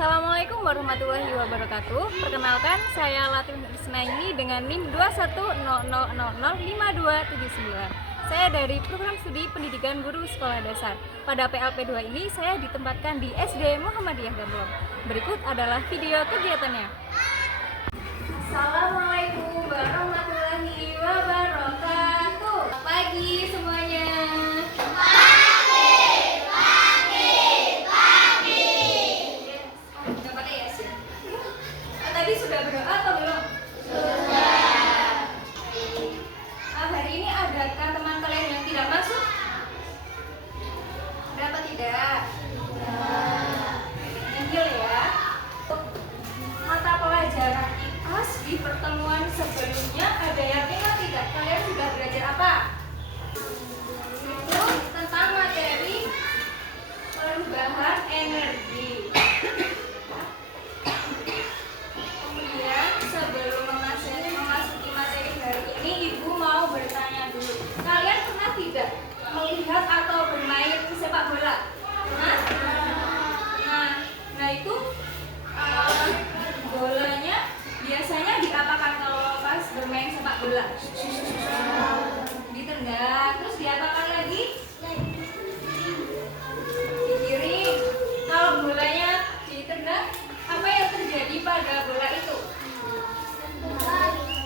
Assalamualaikum warahmatullahi wabarakatuh. Perkenalkan, saya Latin Isnaini dengan NIM 210005279. Saya dari program studi pendidikan guru sekolah dasar. Pada PLP 2 ini saya ditempatkan di SD Muhammadiyah Gamblong. Berikut adalah video kegiatannya. Assalamualaikum warahmatullahi wabarakatuh. Selamat pagi semuanya. Tadi sudah berdoa atau belum? Sudah. Hari ini adakah teman kalian yang tidak masuk? Ada apa tidak? Nihil ya. Mata pelajaran IPAS di pertemuan sebelumnya ada yang ingat tidak? Kalian sudah belajar apa? Itu tentang materi perubahan energi. Sebelum memasuki materi hari ini, Ibu mau bertanya dulu. Kalian pernah tidak melihat atau bermain sepak bola? Nah itu bolanya biasanya diapakan kalau pas bermain sepak bola? Ditendang, terus diapakan lagi? Digiring. Kalau bolanya ditendang, apa yang terjadi pada bola itu?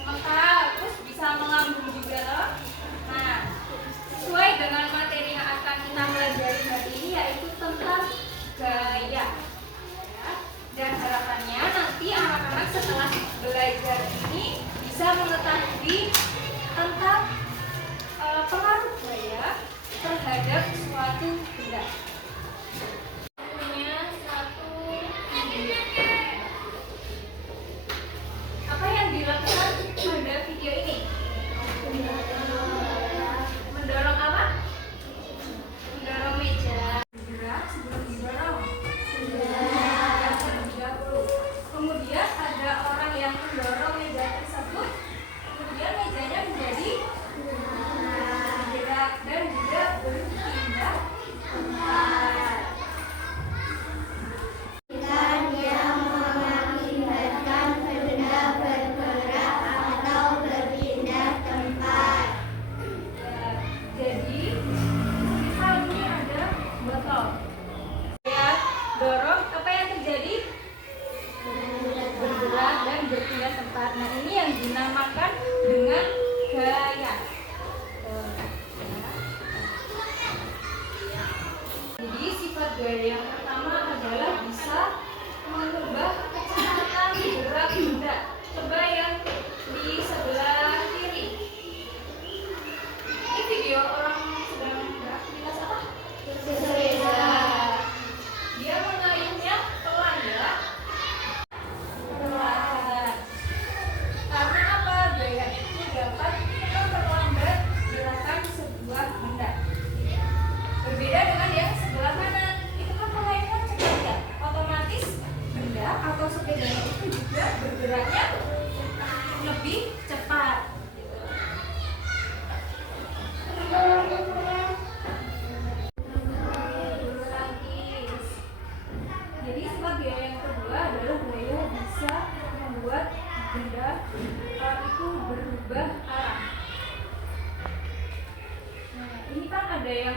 Maka terus bisa melambung juga loh. Nah, sesuai dengan materi yang akan kita pelajari hari ini yaitu tentang gaya. Dan harapannya nanti anak-anak setelah belajar ini bisa mengetahui tentang pengaruh gaya terhadap suatu benda. Apa yang dilakukan pada video ini? Mendorong apa? Mendorong meja. Bergerak sebelum didorong. Terlebih dahulu. Kemudian ada orang yang mendorong meja tersebut. Kemudian mejanya menjadi bergerak dan juga berpindah tempat. Dorong, apa yang terjadi? Bergerak dan berpindah tempat. Nah, ini yang dinamakan dengan gaya. Jadi sifat gaya yang pertama adalah bisa mengubah kecepatan gerak benda. Coba yang di sebelah kiri. Ini video orang sedang beraktivitas apa? Bersepeda. Dia mengayuhnya pelan ya. Pelan. Karena apa? Gaya itu dapat memperlambat gerakan sebuah benda. Berbeda dengan yang sebelah kanan. Itu kan mengayuhnya cepat ya. Otomatis benda atau sepedanya itu juga bergeraknya lebih cepat. Jadi sifat gaya yang kedua adalah gaya bisa membuat benda itu berubah arah. Nah, ini kan ada yang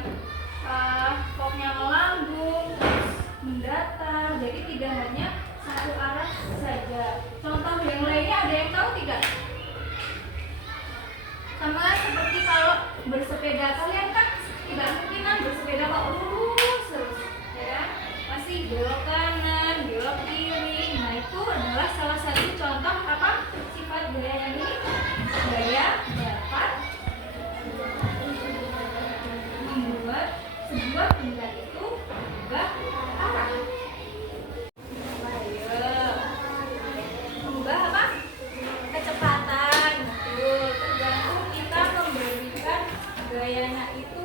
pokoknya melambung, terus mendatar, jadi tidak hanya satu arah saja. Contoh yang lainnya ada yang tahu tidak? Sama seperti kalau bersepeda, kalian kan tidak mungkin bersepeda kok lurus terus, ya? Masih belok kanan, belok kiri. Nah, itu adalah salah satu contoh apa? Sifat gaya yang ini. Gaya dapat membuat sebuah benda itu berubah arah. Mengubah apa? Kecepatan. Betul. Tergantung kita memberikan gayanya itu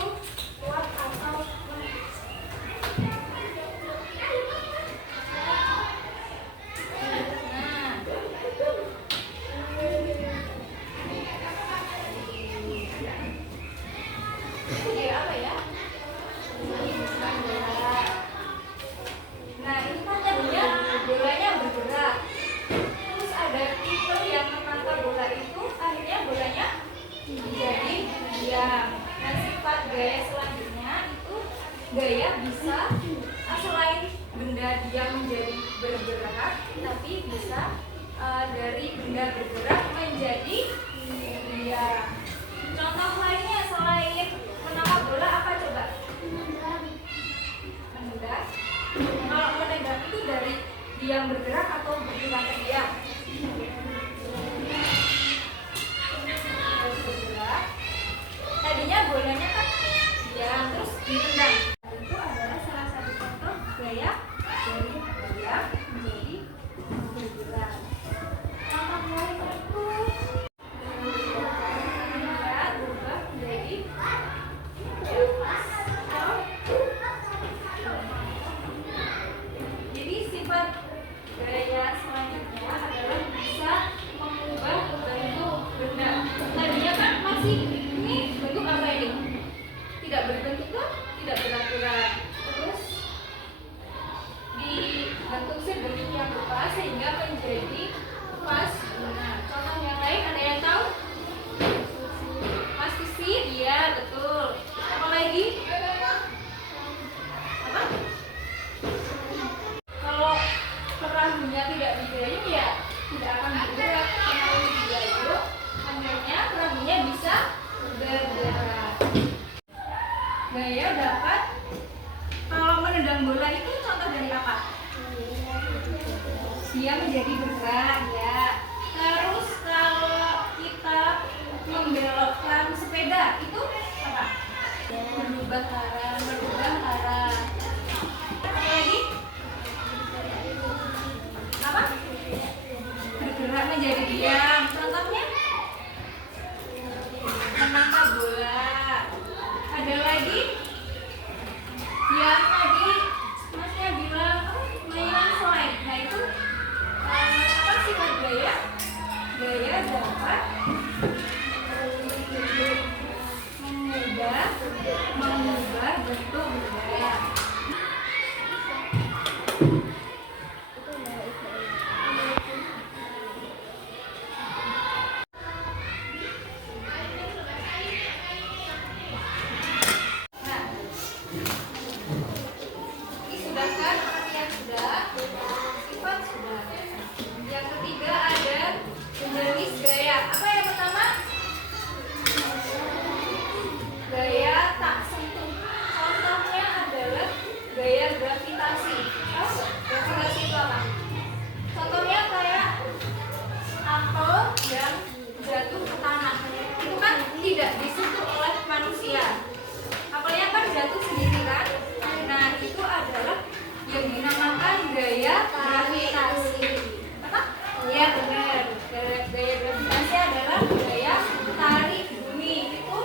kuat atau benda dia menjadi bergerak, tapi bisa dari benda bergerak menjadi dia. Contoh lainnya selain menangkap bola apa coba? Menendang. Kalau menendang itu dari dia yang bergerak atau bergerak ke dia? Bergerak. Tadinya bolanya kan diam terus ditendang. Itu adalah salah satu contoh gaya dari dia menjadi bergerak. Contoh lainnya itu berubah menjadi jadi sifat gaya selanjutnya adalah bisa mengubah bentuk benda. Tadinya kan masih ini bentuk apa ini? Tidak berbentuk kan? Tidak beraturan. Terus dibentuk sedemikian rupa sehingga menjadi pas guna. Contoh yang lain ada yang tahu? Mas Kusi? Iya betul. Apa lagi? Apa? Kalau perahunya tidak didayung ya tidak akan bergerak. Kalau didayung, akhirnya perahunya bisa bergerak. Gaya dapat, kalau menendang bola itu contoh dari apa? Dia menjadi bergerak ya. Terus kalau kita membelokkan sepeda itu apa? Berubah arah. Apa lagi? Apa? Bergerak menjadi diam. Contohnya? Menangkap bola. Ada lagi? Yang tadi masnya bilang mainan slide. Nah itu apa sifat gaya? Gaya dapat mengubah bentuk benda. Yang ketiga ada jenis gaya. Apa yang pertama? Gaya tak sentuh. Contohnya adalah gaya gravitasi. Gravitasi itu apa? Contohnya kayak apel yang jatuh ke tanah. Itu kan tidak disentuh oleh manusia. Apelnya kan jatuh sendiri kan? Nah itu adalah yang dinamakan gaya gravitasi. Apa? Iya benar. Gaya gravitasi adalah gaya tarik bumi. Itu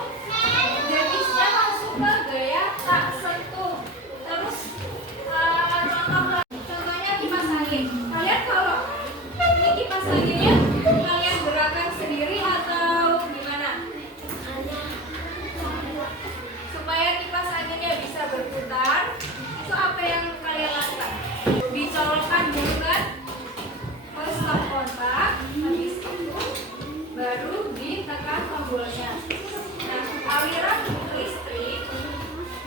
jenisnya masuk ke gaya tak sentuh. Terus contohnya kipas angin. Kalian kalau ini kipas anginnya kalian gerakan sendiri atau gimana? Supaya kipas anginnya bisa berputar, itu apa yang kalian lakukan? Dicolokkan dulu kan? Stop kontak, habis itu baru ditekan tombolnya. Nah, aliran listrik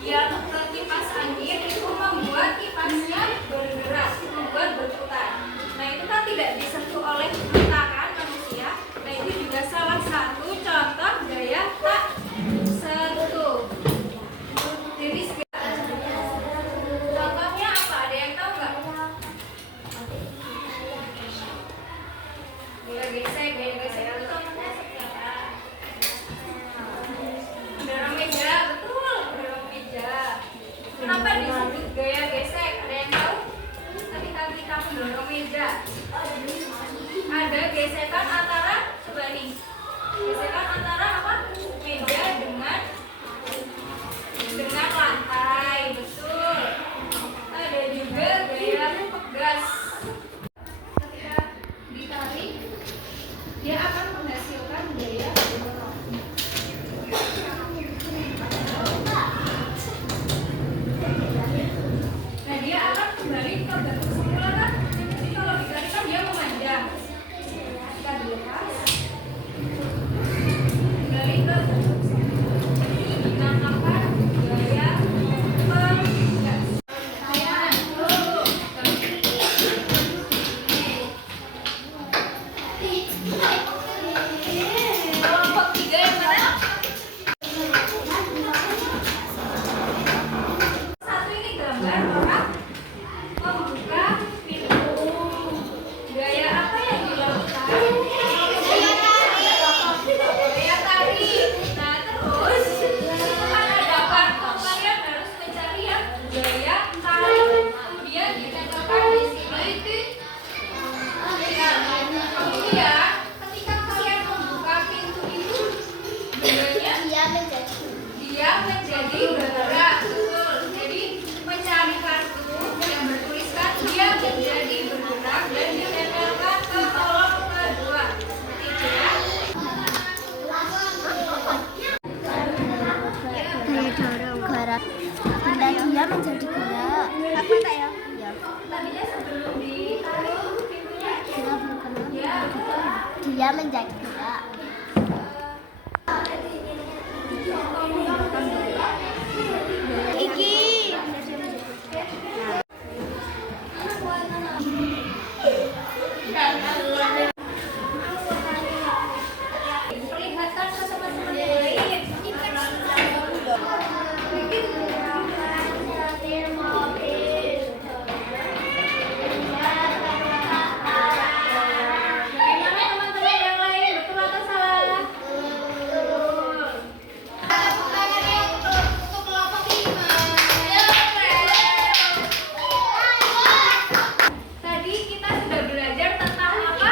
yang ke kipas angin itu membuat kipasnya bergerak, membuat berputar. Nah, itu kan tidak disentuh oleh tangan manusia. Nah, itu juga salah satu contoh gaya tak sentuh. Jadi contohnya apa? Ada yang tahu nggak? Gaya gesek itu contohnya seperti apa? Mendorong meja, betul, mendorong meja. Kenapa disebut gaya gesek? Ada yang tahu? Ketika kita mendorong meja, ada gesekan antara, coba nih, gesekan antara apa? Meja dengan lantai, betul. Ada juga gaya pegas. Ketika ditarik, dia akan menghasilkan gaya dorong. Nah, dia akan kembali ke bentuk semula kan? Jadi kalau ditarik kan dia memanjang. Kita dilepas, kembali ke bentuk semula. dia menjaga. Iki. Perlihatkan ke teman-teman yang lain. Bagaimana teman-teman yang lain? Betul atau salah? Betul. Tadi kita sudah belajar tentang apa?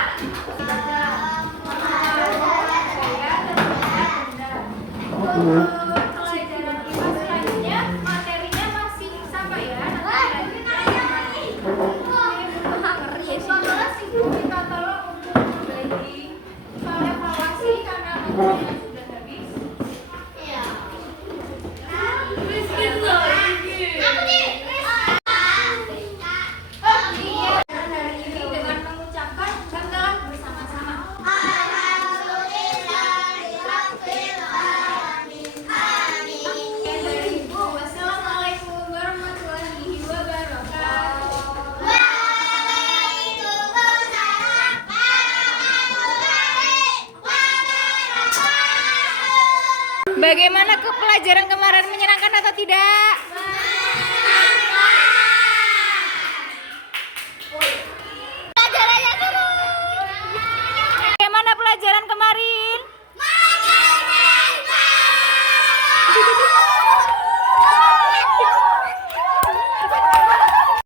Gaya dan benda. Untuk pelajaran kita selanjutnya, materinya masih sama ya. Nanti kita tolong untuk membagi soal evaluasi karena materinya sudah habis. Hari ini dengan mengucapkan banggalah bersama-sama. Dari Ibu, wassalamualaikum warahmatullahi wabarakatuh. Bagaimana ke pelajaran kemarin, menyenangkan atau tidak?